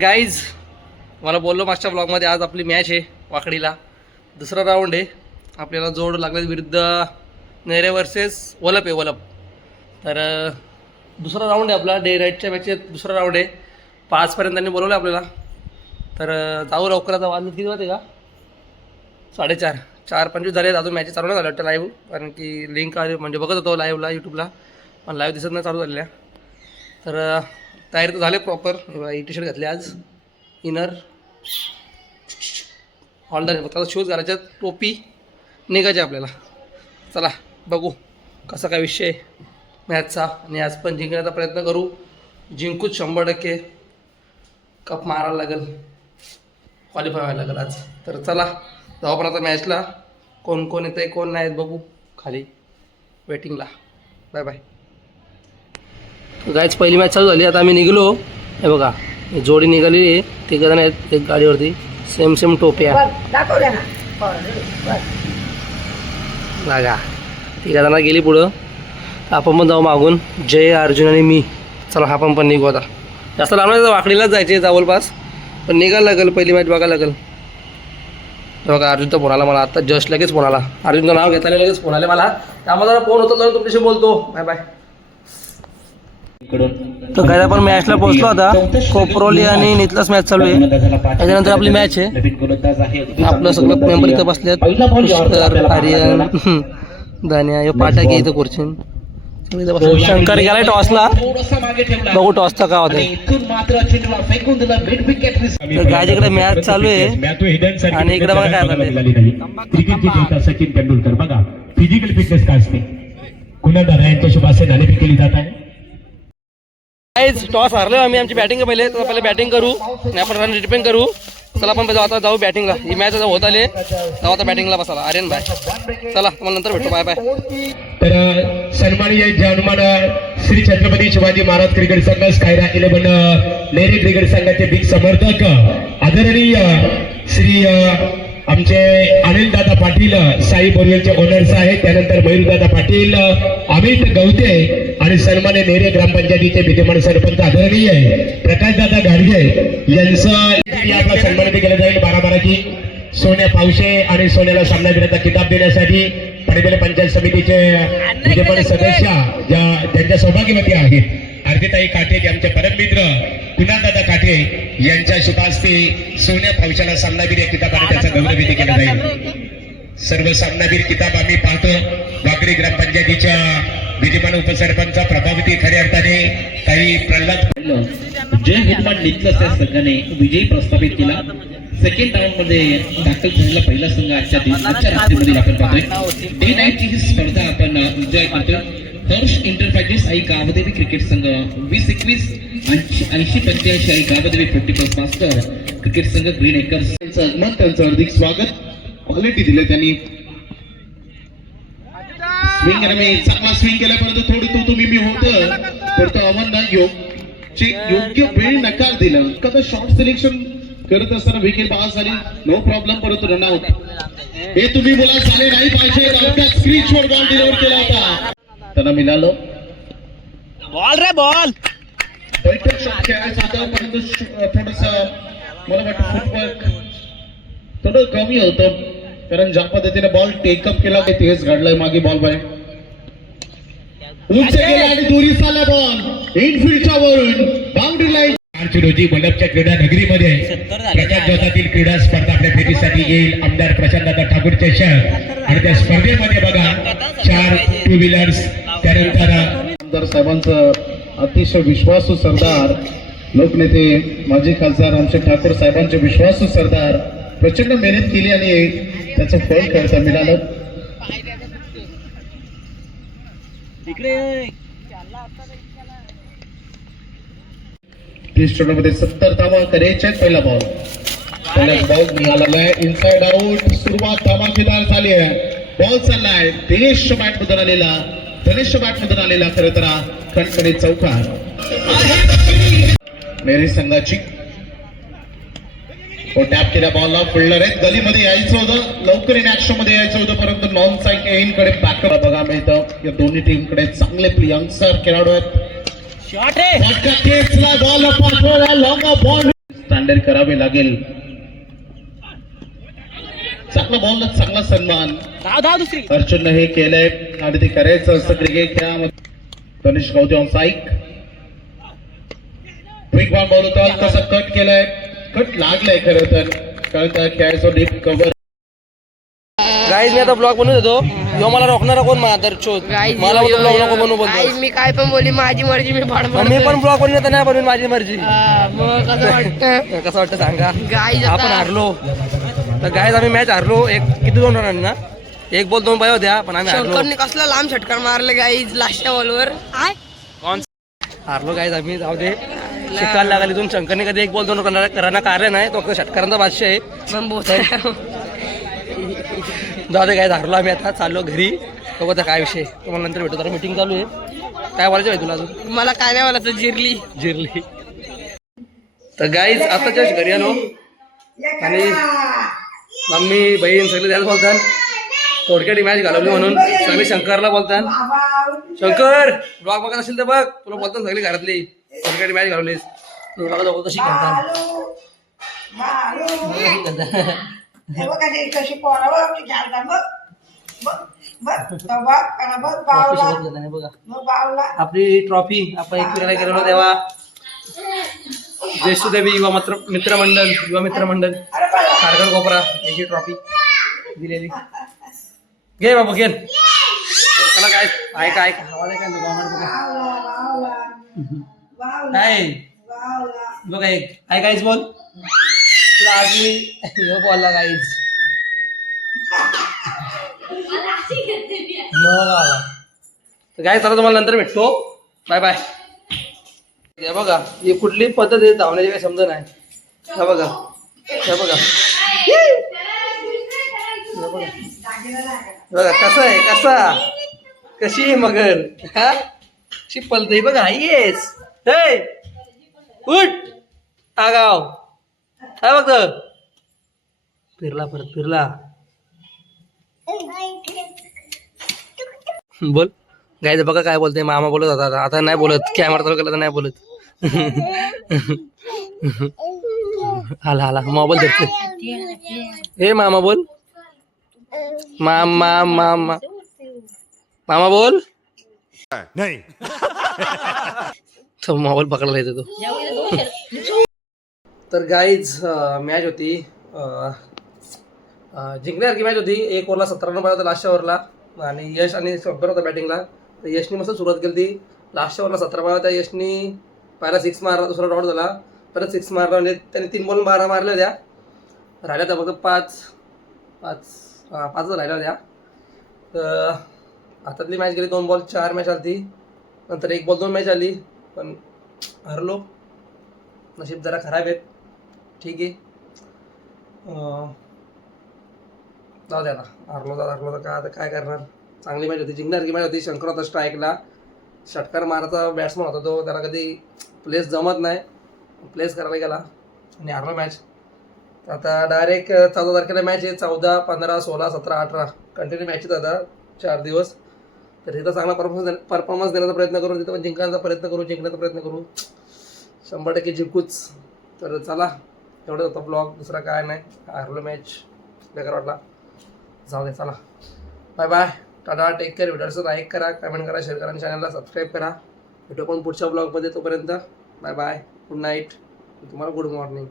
Guys मला बोललो मागच्या ब्लॉगमध्ये आज आपली मॅच आहे वाकडीला. दुसरा राऊंड आहे. आपल्याला जोड लागले विरुद्ध नेरे वर्सेस वलप आहे वलप. तर दुसरा राऊंड आहे आपला डे राईटच्या मॅचचे दुसरा राऊंड आहे. 5पर्यंत त्यांनी बोलवलं आपल्याला. तर जाऊ लवकर. आता वाजले किती वाजते का 4:30 4:25 झाले. अजून मॅचेस चालू नाही झालं वाटतं लाईव्ह. कारण की लिंक आली म्हणजे बघत होतो लाईव्हला यूट्यूबला पण लाईव्ह दिसत नाही चालू झालेल्या. तर तयारी तर झाले प्रॉपर. टी शर्ट घातले आज इनर हॉलदार फक्त शूज घालायचे टोपी निघायचे आपल्याला. चला बघू कसा काय विषय मॅचचा. आणि आज पण जिंकण्याचा प्रयत्न करू. जिंकूच 100% कप मारायला लागेल. क्वालिफाय व्हायला लागेल आज. तर चला जाऊ पण आता मॅचला. कोण कोण येतं आहे कोण नाही बघू खाली वेटिंगला. Bye bye. गायच पहिली मॅच चालू झाली. आता आम्ही निघलो. हे बघा जोडी निघाली आहे. तिघजण आहेत एक गाडीवरती. सेम टोप्या लागा. तिघजणा गेली पुढं. आपण पण जाऊ मागून. जय अर्जुन आणि मी. चला आपण पण निघू. आता जास्त लांब नाही वाकडीलाच जायचे जवळपास पण निघायला लागेल. पहिली मॅच बघायला लागेल. बघा अर्जुनचा फोन आला मला आता जस्ट लगेच फोन आला. अर्जुनचं नाव घेताना लगेच फोन आले मला. त्यामुळे जरा फोन होता जरा तुमच्याशी बोलतो. Bye bye. तर काय आपण मॅचला पोहोचलो आता. कोपरोली आणि नितलाच मॅच चालू आहे. त्याच्यानंतर आपली मॅच आहे. आपलं सगळं मेंबर इथं बसलेत. पुष्कर आर्यन दानिया हे पाटाकी इथं खुर्चीन शंकर गेलाय टॉसला. बघू टॉसचा का होते. गाजीकडे मॅच चालू आहे आणि इकडे बघा काय झालं. सचिन तेंडुलकर बघा फिजिकल फिटनेस काय असते. कुणाल यांच्या शुभाशय नाणेफेक केली जात आहे. टॉस हारलो आम्ही. आमची बॅटिंग पहिले बॅटिंग करू आणि आपण रन रिपेंड करू. चला आपण आता जाऊ बॅटिंगला. ही मॅच होत आले जाऊ आता बॅटिंगला बसायला. आर्यन बाय. चला तुम्हाला नंतर भेटू. Bye bye. तर सन्माननीय जन्मान श्री छत्रपती शिवाजी महाराज क्रिकेट संघ स्कायरा 11 नेरी क्रिकेट संघाचे बिग समर्थक आदरणीय श्री आमचे अनिल दादा पाटील साई बोरवेलचे ओनर्स आहेत. त्यानंतर मयूरदादा पाटील अमित गवते आणि सन्मान्य नेरे ग्रामपंचायतीचे विद्यमान सरपंच आदरणीय प्रकाशदादा गाडगे यांचं आपला सन्मानित केलं जाईल. 12-12ची सोन्या पावशे आणि सोन्याला सामना देण्याचा किताब देण्यासाठी पणवेल पंचायत समितीचे विद्यमान सदस्य ज्यांच्या सौभाग्यवती आहेत आरतीताई काठे आमचे परममित्र कुणालदादा काठे यांच्या शुभास्ते सोन्या पावशाला सामनावीर या किताबाने त्याचा गौरवविधी केला जाईल. सर्व सामनावीर किताब आम्ही पाहतो. वाकडी ग्रामपंचायतीच्या विद्यमान उपसरपंच प्रभावती खऱ्या अर्थाने काही प्रल्हाद जय हनुमान नितलस या संघाने विजयी प्रस्थापित केला. सेकंड राऊंड मध्ये दाखल झालेला पहिला संघ आजच्या रात्रीमध्ये आपण पाहतोय. डे नाईटची ही स्पर्धा आपण एन्जॉय करतोय. हर्ष इंटरप्राइजेस आई गावदेवी क्रिकेट संघ 20-21 80-85 आई गावदेवी 40+ मास्टर क्रिकेट संघ ग्रीन एकर्स त्यांचं हार्दिक स्वागत. क्वालिटी दिले त्यांनी. स्विंग रमे चांगला स्विंग केला परंतु थोडी तुम्ही होतं परंतु अवंदा योग्य वेळ नकार दिला. कदा शॉर्ट सिलेक्शन करत असताना विकेट पास झाली नो प्रॉब्लेम परंतु रनआउट हे तुम्ही बोला झाले नाही पाहिजे. स्क्रीनशॉट बॉल डिलिव्हर केला होता त्यांना मिळालं. बॉल रे बॉल बैठक शॉट खेळायचं होतं परंतु थोडस मला वाटतं फुटवर्क थोडं कमी होतं. कारण ज्या पद्धतीने बॉल टेकअप केला तेच घडलंय. मागे बॉल बाय उंच गेला आणि दोरी चालला बॉल इनफिल्डच्या वरून बाउंड्री लाईन. रोजी वल्लभच्या क्रीडा नगरीमध्ये प्रजासत्ताकातील क्रीडा स्पर्धा आपल्या भेटीसाठी येईल. आमदार प्रशांतदादा ठाकूर चषक आणि त्या स्पर्धेमध्ये बघा 4 टू व्हीलर्स. त्यानंतर आमदार साहेबांचं अतिशय विश्वासू सरदार लोकनेते माजी खासदार रामशेठ ठाकूर साहेबांचे विश्वासू सरदार प्रचंड मेहनत केली आणि त्याचं फळ करता मिळालं. मध्ये 70 धावा करायच्या. पहिला बॉल मिळालेला आहे इनसाइड आउट. सुरुवात धमाकेदार झाली आहे. बॉल चाललाय धनेश बॅटमधून आलेला खरं तर खणखणीत चौकार नेरी संघाची. टॅप केल्या बॉलला फिल्डर आहेत. गलीमध्ये यायचं होतं लवकर इन ऍक्शन मध्ये यायचं होतं परंतु नॉन साईड एन कडे बॅकअप बघा मिळतं. या दोन्ही टीम कडे चांगले यंगस्टर खेळाडू आहेत. शॉट आहे बॉल पाठवला लॉंग बॉल स्टँडर्ड करावे लागेल. चांगला बॉल चांगला सन्मान अर्जुन हे केलंय आणि ते करायचं असतं क्रिकेट खेळामध्ये. तनिष गवते ऑन साईक क्विक बॉल होता तसा कट केलाय. कट लागलाय खरं तर कारण त्या खेळाचं डीप कव्हर. गाईज मी आता ब्लॉग बनवून देतो. ह्यो मला रोखणारा कोण मातर चोत मला ब्लॉग नको बनवू बोलतो. मी काय पण बोली माझी मर्जी मी फाड मी पण ब्लॉग बनवत नाही बनवून माझी मर्जी. मग कसं वाटतं कसं वाटतं सांगा. गाईज आपण हारलो तर गाईज आम्ही मॅच हारलो. किती 2 रनांना 1 बॉल 2 पाय होत्या पण आम्ही हारलो. शंकरने कसला लांब षटकार मारले गाईज लास्टच्या बॉलवर. हारलो गाईज आम्ही. जाऊ दे शिकायला लागली इथून. शंकरने कधी 1 बॉल 2 रनांना कार्य नाही. तो षटकारांचा बादशाह आहे. पण बोल जाऊ दे गाईज हारलो आम्ही. आता चाललो घरी. बघू आता काय विषय तुम्हाला नंतर भेटतो. तर मीटिंग चालू आहे. काय बोलायचं आहे तुला अजून. मला काय नाही बोलायचं जिरली. तर गाईज आता जस्ट घरी आलो आणि मम्मी बहीण सगळे त्याच बोलतात थोडक्यात मॅच घालवली म्हणून सगळे शंकरला बोलतात. शंकर ब्लॉग बघत असेल तर बघ तुला बोलतात सगळी घरातली थोडक्यात मॅच घालवलीस. बघा जाऊ कशी खेळतात. बघा आपली ट्रॉफी आपण 1 फिरायला गेलो तेव्हा ज्येष्ठ देवी युवा मित्रमंडळ खारघर कोपरा याची ट्रॉफी दिलेली. घे बाबा घे. चला काय ऐका आवाज आहे काय बघा एक काहीच बोल बोलला काहीच काय. चला तुम्हाला नंतर भेटतो. Bye bye. हे बघा ही कुठली पद्धत आहे धावण्याची काही समजा नाही. हे बघा बघा कसा कशी आहे मगर हा शी पलतय बघा. येस उठ आगाव काय बघ फिरला परत फिरला. बोल गायचं बघा काय बोलते. मामा बोलत होता आता नाही बोलत. कॅमेरा चालू केला तर नाही बोलत. हाला मोबाईल धरते. हे मामा बोल. मामा बोल नाही. तो मोबाईल पकडायला येतो तो. तर गाईज मॅच होती जिंकण्यासारखी मॅच होती. 1 ओव्हरला 17 रन पाहिजे होता लास्टच्या ओव्हरला आणि यश आणि शंकर होता बॅटिंगला. तर यशनी मस्त सुरुवात केली ती. लास्टच्या ओव्हरला 17 पाहिजे होता. यशनी पहिला 6 मारला. दुसरा डॉट झाला. परत 6 मारला म्हणजे त्याने 3 बॉल 12 मारल्या होत्या. राहिल्या त्या फक्त 5 राहिल्या होत्या. तर हातातली मॅच गेली 2 बॉल 4 मॅच आली ती. नंतर 1 बॉल 2 मॅच आली पण हरलो. नशीब जरा खराब आहेत. ठीक आहे जाऊ द्या आता. हरलो तर काय आता काय करणार. चांगली मॅच होती. जिंकण्यासारखी मॅच होती. शंकर होता स्ट्राईकला. षटकार मारायचा बॅट्समन होता तो. त्याला कधी प्लेस जमत नाही. प्लेस करायला गेला आणि हरलो मॅच. आता डायरेक्ट 14 तारखेला मॅच आहे. 14, 15, 16, 17, 18 कंटिन्यू मॅचेस आता 4 दिवस. तर तिथं चांगला परफॉर्मन्स देण्याचा प्रयत्न करू. तिथं पण जिंकण्याचा प्रयत्न करू. 100% जिंकूच. तर चला एवढंच होतं ब्लॉग. दुसरा काय नाही. हरलो मॅच बेकार वाटला. जाऊ दे चला bye bye tata take care. व्हिडिओचं लाईक करा कमेंट करा शेअर करा आणि चॅनलला सबस्क्राईब करा. भेटू पण पुढच्या ब्लॉगमध्ये. तोपर्यंत बाय बाय गुड नाईट. तुम्हाला गुड मॉर्निंग.